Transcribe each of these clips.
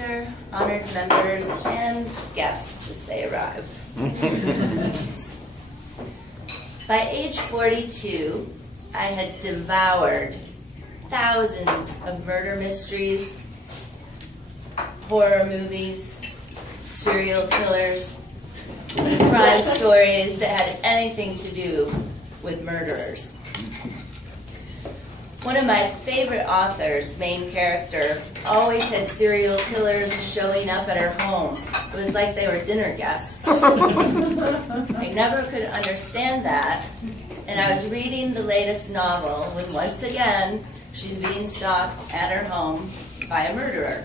capture honored members and guests if they arrive. By age 42, I had devoured thousands of murder mysteries, horror movies, serial killers, crime stories that had anything to do with murderers. One of my favorite authors' main character always had serial killers showing up at her home. It was like they were dinner guests. I never could understand that, and I was reading the latest novel when once again she's being stalked at her home by a murderer.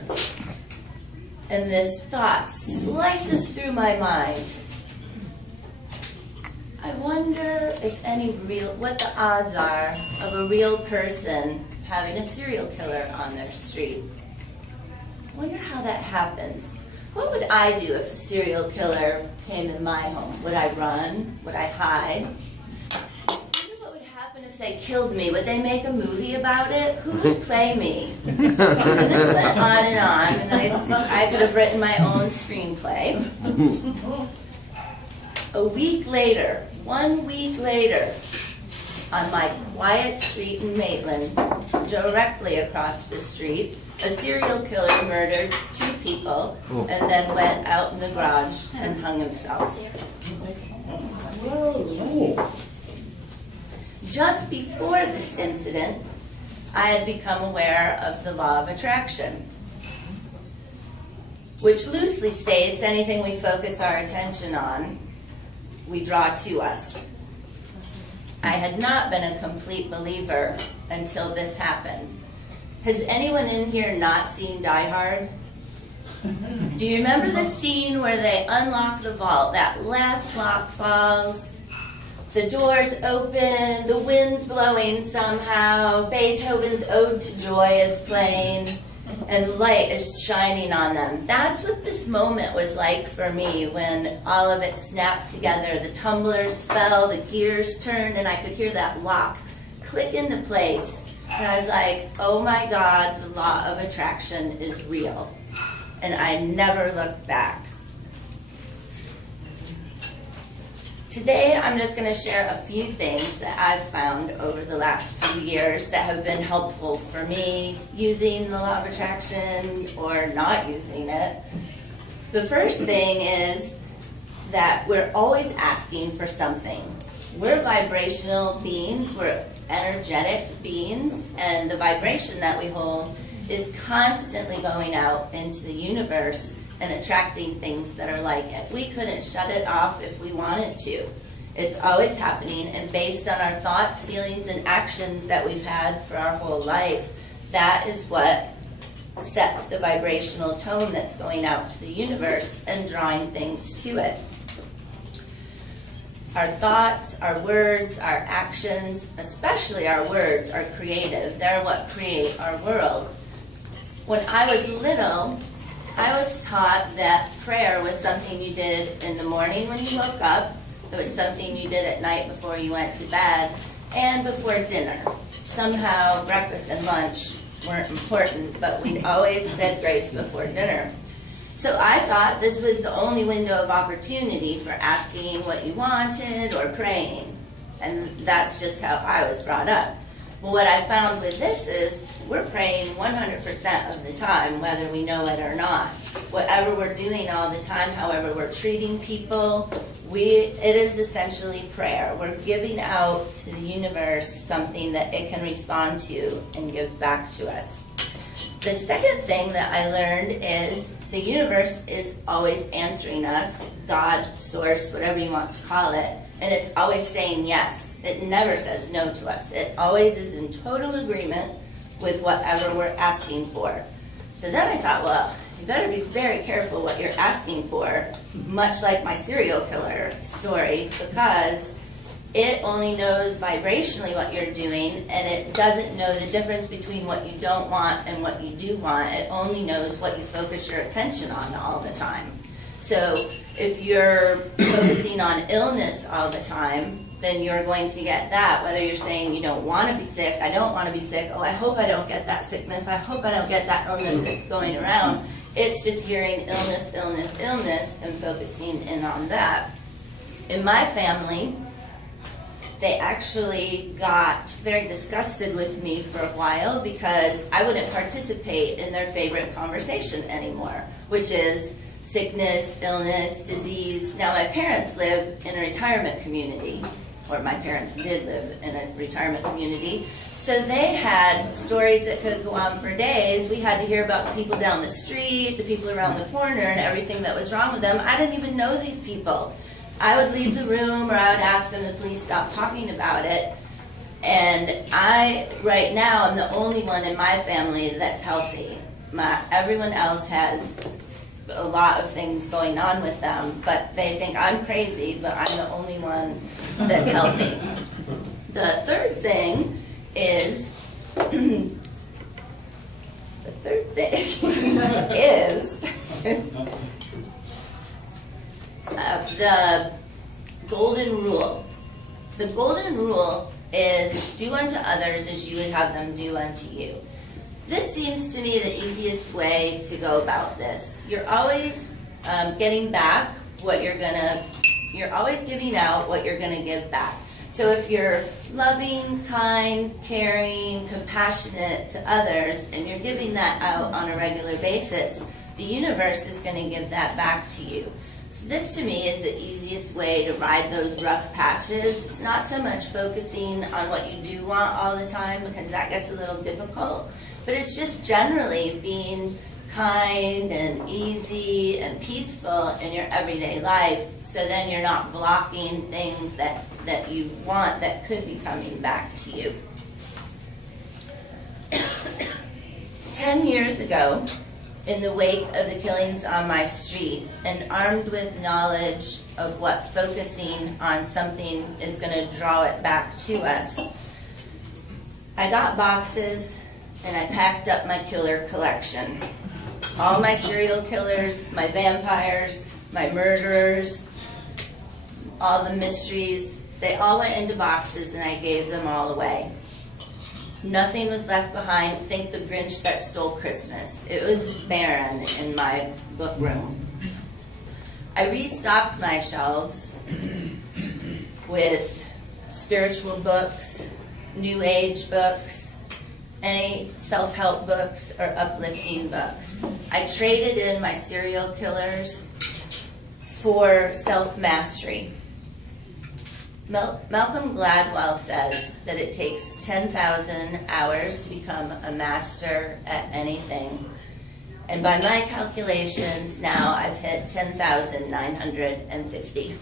And this thought slices through my mind. I wonder what the odds are of a real person having a serial killer on their street. I wonder how that happens. What would I do if a serial killer came in my home? Would I run? Would I hide? I wonder what would happen if they killed me. Would they make a movie about it? Who would play me? And this went on, and I could have written my own screenplay. A week later, 1 week later, on my quiet street in Maitland, directly across the street, a serial killer murdered 2 people and then went out in the garage and hung himself. Just before this incident, I had become aware of the law of attraction, which loosely states anything we focus our attention on, we draw to us. I had not been a complete believer until this happened. Has anyone in here not seen Die Hard? Do you remember the scene where they unlock the vault? That last lock falls, the doors open, the wind's blowing somehow, Beethoven's Ode to Joy is playing, and light is shining on them. That's what this moment was like for me when all of it snapped together. The tumblers fell, the gears turned, and I could hear that lock click into place. And I was like, oh my God, the law of attraction is real. And I never looked back. Today, I'm just going to share a few things that I've found over the last few years that have been helpful for me using the law of attraction or not using it. The first thing is that we're always asking for something. We're vibrational beings, we're energetic beings, and the vibration that we hold is constantly going out into the universe and attracting things that are like it. We couldn't shut it off if we wanted to. It's always happening, and based on our thoughts, feelings, and actions that we've had for our whole life, that is what sets the vibrational tone that's going out to the universe and drawing things to it. Our thoughts, our words, our actions, especially our words, are creative. They're what create our world. When I was little, I was taught that prayer was something you did in the morning when you woke up, it was something you did at night before you went to bed, and before dinner. Somehow breakfast and lunch weren't important, but we always said grace before dinner. So I thought this was the only window of opportunity for asking what you wanted or praying. And that's just how I was brought up. But what I found with this is we're praying 100% of the time, whether we know it or not. Whatever we're doing all the time, however we're treating people, it is essentially prayer. We're giving out to the universe something that it can respond to and give back to us. The second thing that I learned is the universe is always answering us, God, source, whatever you want to call it, and it's always saying yes. It never says no to us. It always is in total agreement with whatever we're asking for. So then I thought, well, you better be very careful what you're asking for, much like my serial killer story, because it only knows vibrationally what you're doing, and it doesn't know the difference between what you don't want and what you do want. It only knows what you focus your attention on all the time. So if you're focusing on illness all the time, then you're going to get that, whether you're saying you don't want to be sick, I don't want to be sick, oh, I hope I don't get that sickness, I hope I don't get that illness that's going around. It's just hearing illness, illness, illness, and focusing in on that. In my family, they actually got very disgusted with me for a while because I wouldn't participate in their favorite conversation anymore, which is sickness, illness, disease. Now, my parents live in a retirement community, or my parents did live in a retirement community, so they had stories that could go on for days. We had to hear about the people down the street, the people around the corner, and everything that was wrong with them. I didn't even know these people. I would leave the room, or I would ask them to please stop talking about it. And right now, I'm the only one in my family that's healthy. Everyone else has a lot of things going on with them, but they think I'm crazy, but I'm the only one that's healthy. The third thing is, the golden rule. The golden rule is do unto others as you would have them do unto you. This seems to me the easiest way to go about this. You're always getting back what you're always giving out what you're gonna give back. So if you're loving, kind, caring, compassionate to others, and you're giving that out on a regular basis, the universe is gonna give that back to you. So this to me is the easiest way to ride those rough patches. It's not so much focusing on what you do want all the time, because that gets a little difficult, but it's just generally being kind and easy and peaceful in your everyday life, so then you're not blocking things that you want that could be coming back to you. 10 years ago, in the wake of the killings on my street, and armed with knowledge of what focusing on something is going to draw it back to us, I got boxes and I packed up my killer collection. All my serial killers, my vampires, my murderers, all the mysteries, they all went into boxes and I gave them all away. Nothing was left behind. Think the Grinch that stole Christmas. It was barren in my book room. I restocked my shelves with spiritual books, new age books, any self-help books or uplifting books. I traded in my serial killers for self-mastery. Malcolm Gladwell says that it takes 10,000 hours to become a master at anything. And by my calculations, now I've hit 10,950.